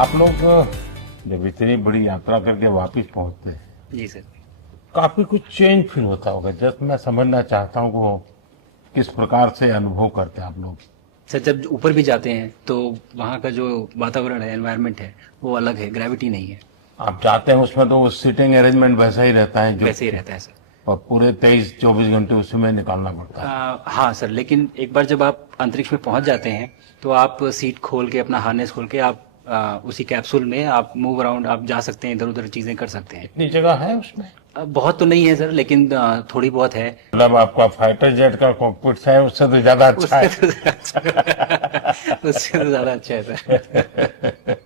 आप लोग जब इतनी बड़ी यात्रा करके वापस पहुंचते हैं, जी सर। काफी कुछ चेंज फील होता होगा। जस्ट मैं समझना चाहता हूँ वो किस प्रकार से अनुभव करते हैं आप लोग। सर जब ऊपर भी जाते हैं तो वहाँ का जो वातावरण है, एनवायरनमेंट है, वो अलग है, ग्रेविटी नहीं है, आप जाते हैं उसमें तो वो सीटिंग अरेंजमेंट वैसा ही रहता है जो, वैसे ही रहता है सर। और पूरे 23-24 घंटे उसी में निकालना पड़ता है। हाँ सर, लेकिन एक बार जब आप अंतरिक्ष में पहुँच जाते हैं तो आप सीट खोल के, अपना हार्नेस खोल के आप उसी कैप्सूल में आप मूव अराउंड, आप जा सकते हैं, इधर उधर चीज़ें कर सकते हैं। इतनी जगह है उसमें? बहुत तो नहीं है सर, लेकिन थोड़ी बहुत है। मतलब आपका फाइटर जेट का कॉकपिट है उससे तो ज्यादा अच्छा उससे है। तो उससे तो ज़्यादा अच्छा है सर।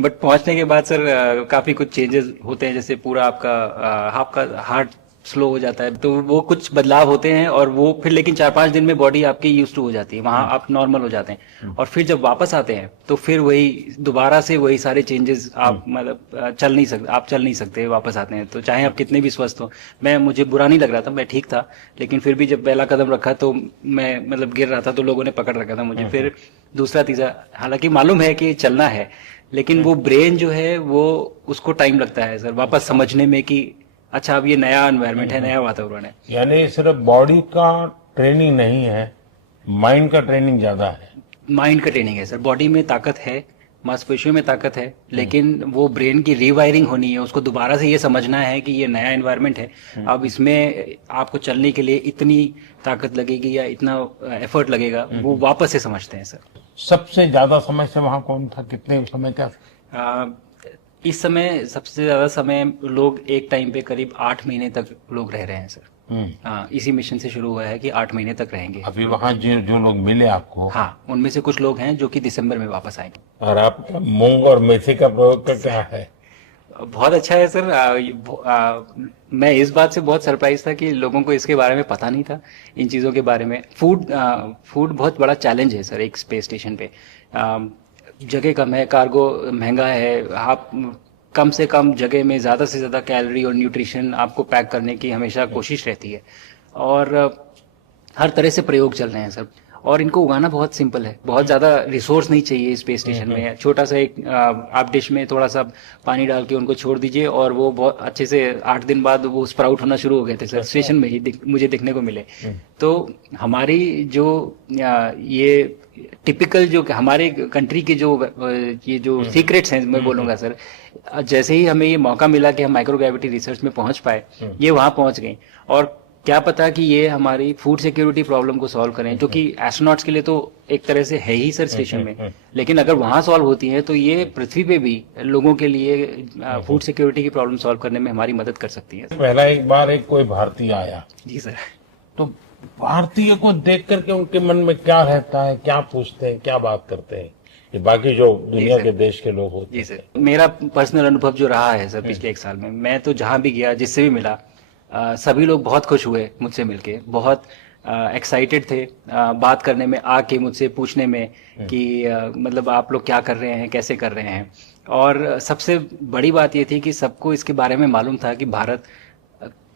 बट पहुंचने के बाद सर काफ़ी कुछ चेंजेस होते हैं, जैसे पूरा आपका हार्ट स्लो हो जाता है, तो वो कुछ बदलाव होते हैं, और वो फिर लेकिन 4-5 दिन में बॉडी आपकी यूज टू हो जाती है, वहाँ आप नॉर्मल हो जाते हैं। और फिर जब वापस आते हैं तो फिर वही दोबारा से वही सारे चेंजेस, आप मतलब चल नहीं सकते वापस आते हैं, तो चाहे आप कितने भी स्वस्थ हो। मुझे बुरा नहीं लग रहा था, मैं ठीक था, लेकिन फिर भी जब पहला कदम रखा तो मैं मतलब गिर रहा था, तो लोगों ने पकड़ रखा था मुझे। फिर दूसरा तीसरा, हालांकि मालूम है कि चलना है, लेकिन वो ब्रेन जो है वो, उसको टाइम लगता है सर वापस समझने में कि अच्छा अब ये नया एनवायरनमेंट है, नया वातावरण है। यानी सिर्फ बॉडी का ट्रेनिंग नहीं है, माइंड का ट्रेनिंग ज्यादा है। माइंड का ट्रेनिंग है सर, बॉडी में ताकत है, मांसपेशियों में ताकत है, लेकिन वो ब्रेन की रीवायरिंग होनी है, उसको दोबारा से ये समझना है कि ये नया एनवायरनमेंट है। अब इसमें आपको चलने के लिए इतनी ताकत लगेगी या इतना एफर्ट लगेगा, वो वापस से समझते हैं सर। सबसे ज्यादा समय से वहां कौन था, कितने समय का? आ, इस समय सबसे ज्यादा समय लोग एक टाइम पे करीब 8 महीने तक लोग रह रहे हैं सर। हाँ, इसी मिशन से शुरू हुआ है कि 8 महीने तक रहेंगे। अभी वहां जो जो लोग मिले आपको, हाँ, उनमें से कुछ लोग हैं जो कि दिसंबर में वापस आएंगे। और आपका मूंग और मेथी का प्रयोग का क्या है? बहुत अच्छा है सर। मैं इस बात से बहुत सरप्राइज था कि लोगों को इसके बारे में पता नहीं था, इन चीज़ों के बारे में। फूड बहुत बड़ा चैलेंज है सर एक स्पेस स्टेशन पे। जगह कम है, कार्गो महंगा है, आप कम से कम जगह में ज़्यादा से ज़्यादा कैलोरी और न्यूट्रिशन आपको पैक करने की हमेशा कोशिश रहती है, और हर तरह से प्रयोग चल रहे हैं सर। और इनको उगाना बहुत सिंपल है, बहुत ज़्यादा रिसोर्स नहीं चाहिए स्पेस स्टेशन में। छोटा सा एक आप डिश में थोड़ा सा पानी डाल के उनको छोड़ दीजिए, और वो बहुत अच्छे से 8 दिन बाद वो स्प्राउट होना शुरू हो गए थे सर, स्टेशन में ही मुझे देखने को मिले। तो हमारी जो ये टिपिकल जो हमारे कंट्री के जो ये जो सीक्रेट्स हैं, मैं बोलूँगा सर, जैसे ही हमें ये मौका मिला कि हम माइक्रोग्रेविटी रिसर्च में पहुंच पाए, ये वहाँ पहुंच गई। और क्या पता कि ये हमारी फूड सिक्योरिटी प्रॉब्लम को सॉल्व करें, जो कि एस्ट्रोनॉट्स के लिए तो एक तरह से है ही सर स्टेशन में, लेकिन अगर वहाँ सॉल्व होती है तो ये पृथ्वी पे भी लोगों के लिए फूड सिक्योरिटी की प्रॉब्लम सॉल्व करने में हमारी मदद कर सकती है। पहला एक बार एक कोई भारतीय आया, जी सर। तो भारतीय को देख करके उनके मन में क्या रहता है, क्या पूछते हैं, क्या बात करते हैं, ये बाकी जो दुनिया के देश के लोग होते जी सर, मेरा पर्सनल अनुभव जो रहा है सर पिछले 1 साल में, मैं तो जहाँ भी गया, जिससे भी मिला, सभी लोग बहुत खुश हुए मुझसे मिलके, बहुत एक्साइटेड थे बात करने में, आके मुझसे पूछने में कि मतलब आप लोग क्या कर रहे हैं, कैसे कर रहे हैं। और सबसे बड़ी बात ये थी कि सबको इसके बारे में मालूम था कि भारत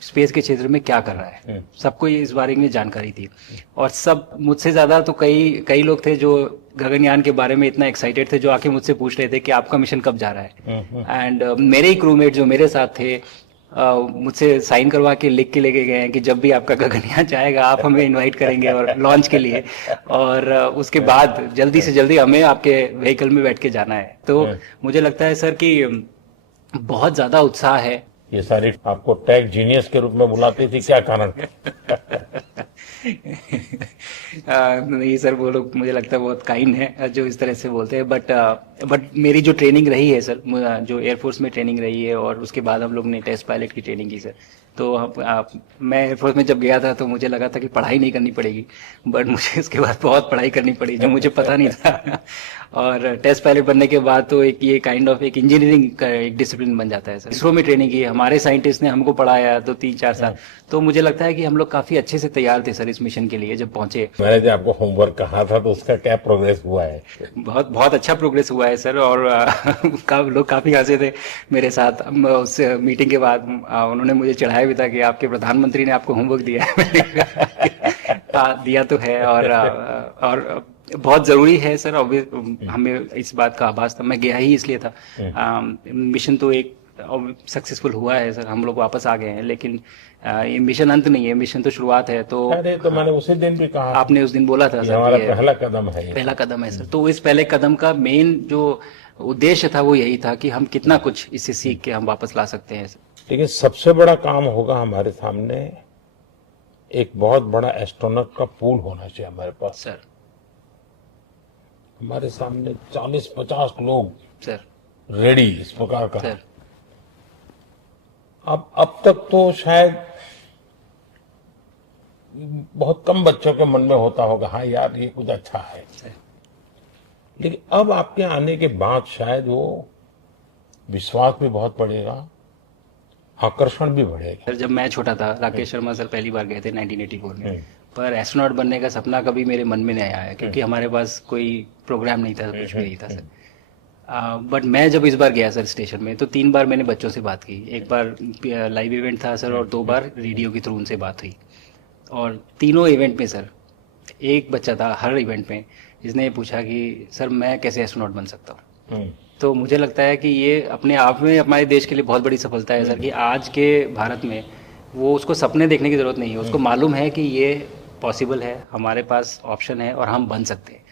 स्पेस के क्षेत्र में क्या कर रहा है, सबको इस बारे में जानकारी थी। और सब मुझसे ज़्यादा तो कई कई लोग थे जो गगनयान के बारे में इतना एक्साइटेड थे, जो आके मुझसे पूछ रहे थे कि आपका मिशन कब जा रहा है। एंड मेरे ही क्रूमेट जो मेरे साथ थे, मुझसे साइन करवा के लिख के लेके गए हैं कि जब भी आपका गगनयान जाएगा आप हमें इनवाइट करेंगे और लॉन्च के लिए, और उसके बाद जल्दी से जल्दी हमें आपके व्हीकल में बैठ के जाना है। तो मुझे लगता है सर कि बहुत ज़्यादा उत्साह है। ये सारी आपको टेक जीनियस के रूप में बुलाती थी, क्या कारण? नहीं सर, वो लोग मुझे लगता है बहुत काइंड है जो इस तरह से बोलते हैं, बट मेरी जो ट्रेनिंग रही है सर, जो एयरफोर्स में ट्रेनिंग रही है, और उसके बाद हम लोग ने टेस्ट पायलट की ट्रेनिंग की सर। तो मैं एयरफोर्स में जब गया था तो मुझे लगा था कि पढ़ाई नहीं करनी पड़ेगी, बट मुझे इसके बाद बहुत पढ़ाई करनी पड़ी जो मुझे पता नहीं था। और टेस्ट पायलट बनने के बाद तो एक ये काइंड ऑफ एक इंजीनियरिंग का एक डिसिप्लिन बन जाता है सर। इसरो में ट्रेनिंग की, हमारे साइंटिस्ट ने हमको पढ़ाया 2-3-4 साल, तो मुझे लगता है कि हम लोग काफ़ी अच्छे से तैयार थे सर इस मिशन के लिए जब पहुंचे। मैंने जो आपको होमवर्क कहा था तो उसका क्या प्रोग्रेस हुआ है? बहुत बहुत अच्छा प्रोग्रेस हुआ है सर, और लोग काफ़ी हंसे थे मेरे साथ। उस मीटिंग के बाद उन्होंने मुझे चढ़ाया भी था कि आपके प्रधानमंत्री ने आपको होमवर्क दिया है। हाँ, दिया तो है, और बहुत जरूरी है सर। हमें इस बात का आभास था, मैं गया ही इसलिए था। मिशन तो एक सक्सेसफुल हुआ है सर, हम लोग वापस आ गए हैं, लेकिन ये मिशन अंत नहीं है, मिशन तो शुरुआत है। तो अरे तो मैंने उसी दिन भी कहा आपने उस दिन बोला था ये सर हमारा कि ये पहला कदम है, ये पहला कदम है सर। तो इस पहले कदम का मेन जो उद्देश्य था वो यही था कि हम कितना कुछ इससे सीख के हम वापस ला सकते हैं सर। लेकिन सबसे बड़ा काम होगा हमारे सामने, एक बहुत बड़ा एस्ट्रोनॉट का पूल होना चाहिए हमारे पास। सर हमारे सामने 40-50 लोग सर रेडी इस प्रकार का। सर अब तक तो शायद बहुत कम बच्चों के मन में होता होगा, हाँ यार ये कुछ अच्छा है, सर लेकिन अब आपके आने के बाद शायद वो विश्वास भी बहुत बढ़ेगा, आकर्षण भी बढ़ेगा। सर जब मैं छोटा था, राकेश शर्मा सर पहली बार गए थे 1984 में, पर एस्ट्रोनॉट बनने का सपना कभी मेरे मन में नहीं आया, क्योंकि हमारे पास कोई प्रोग्राम नहीं था, कुछ भी नहीं था सर। बट मैं जब इस बार गया सर स्टेशन में, तो 3 बार मैंने बच्चों से बात की। एक बार लाइव इवेंट था सर, और 2 बार रेडियो के थ्रू उनसे बात हुई। और तीनों इवेंट में सर एक बच्चा था हर इवेंट में जिसने पूछा कि सर मैं कैसे एस्ट्रोनॉट बन सकता हूँ। तो मुझे लगता है कि ये अपने आप में हमारे देश के लिए बहुत बड़ी सफलता है सर, कि आज के भारत में वो उसको सपने देखने की जरूरत नहीं है, उसको मालूम है कि ये पॉसिबल है, हमारे पास ऑप्शन है और हम बन सकते हैं।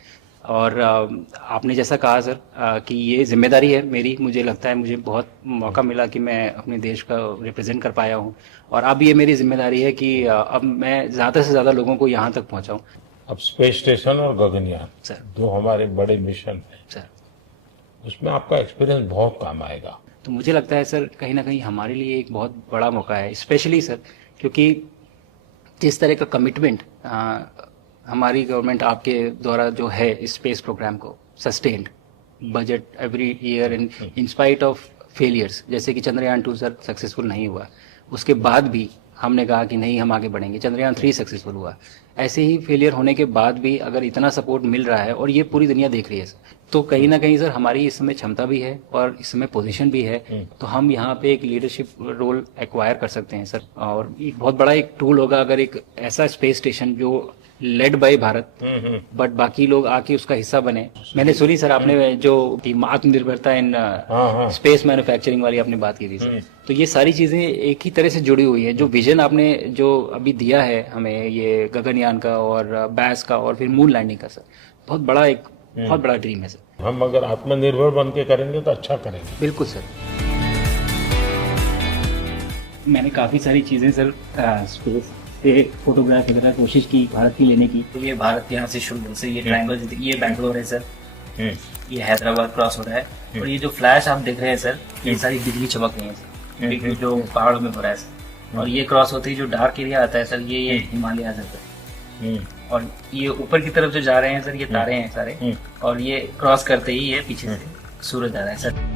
और आपने जैसा कहा सर कि ये जिम्मेदारी है मेरी, मुझे लगता है मुझे बहुत मौका मिला कि मैं अपने देश का रिप्रेजेंट कर पाया हूँ, और अब ये मेरी जिम्मेदारी है कि अब मैं ज़्यादा से ज़्यादा लोगों को यहाँ तक पहुँचाऊँ। अब स्पेस स्टेशन और गगनयान सर जो हमारे बड़े मिशन है, सर उसमें आपका एक्सपीरियंस बहुत काम आएगा। तो मुझे लगता है सर कहीं ना कहीं हमारे लिए एक बहुत बड़ा मौका है, स्पेशली सर क्योंकि जिस तरह का कमिटमेंट हमारी गवर्नमेंट आपके द्वारा जो है इस स्पेस प्रोग्राम को sustained budget every year in spite of failures, जैसे कि चंद्रयान 2 सर सक्सेसफुल नहीं हुआ, उसके बाद भी हमने कहा कि नहीं हम आगे बढ़ेंगे, चंद्रयान 3 सक्सेसफुल हुआ। ऐसे ही फेलियर होने के बाद भी अगर इतना सपोर्ट मिल रहा है और ये पूरी दुनिया देख रही है सर, तो कहीं ना कहीं सर हमारी इस समय क्षमता भी है और इस समय पोजीशन भी है, तो हम यहाँ पे एक लीडरशिप रोल एक्वायर कर सकते हैं सर। और एक बहुत बड़ा एक टूल होगा अगर एक ऐसा स्पेस स्टेशन जो लेड बाय भारत बट बाकी लोग आके उसका हिस्सा बने। मैंने सुनी सर आपने जो आत्मनिर्भरता इन स्पेस मैन्युफैक्चरिंग वाली आपने बात की थी सर, तो ये सारी चीजें एक ही तरह से जुड़ी हुई है। जो विजन आपने जो अभी दिया है हमें ये गगनयान का और बैस का और फिर मून लैंडिंग का सर, बहुत बड़ा ड्रीम है सर। हम अगर आत्मनिर्भर बन के करेंगे तो अच्छा करेंगे। बिल्कुल सर। मैंने काफ़ी सारी चीज़ें सर स्पेस से फोटोग्राफ वगैरह कोशिश की भारत की लेने की। तो ये भारत यहाँ से शुरू से ये ट्रायंगल, ये बैंगलोर है सर, ये हैदराबाद क्रॉस हो रहा है, और ये जो फ्लैश आप देख रहे हैं सर, ये सारी बिजली चमक रही है सर, बिजली जो पहाड़ों में हो रहा है सर। और ये क्रॉस होते ही जो डार्क एरिया आता है सर, ये हिमालय आ जाता है। और ये ऊपर की तरफ जो जा रहे हैं सर, ये तारे हैं सारे, और ये क्रॉस करते ही ये पीछे से सूरज आ रहा है सर।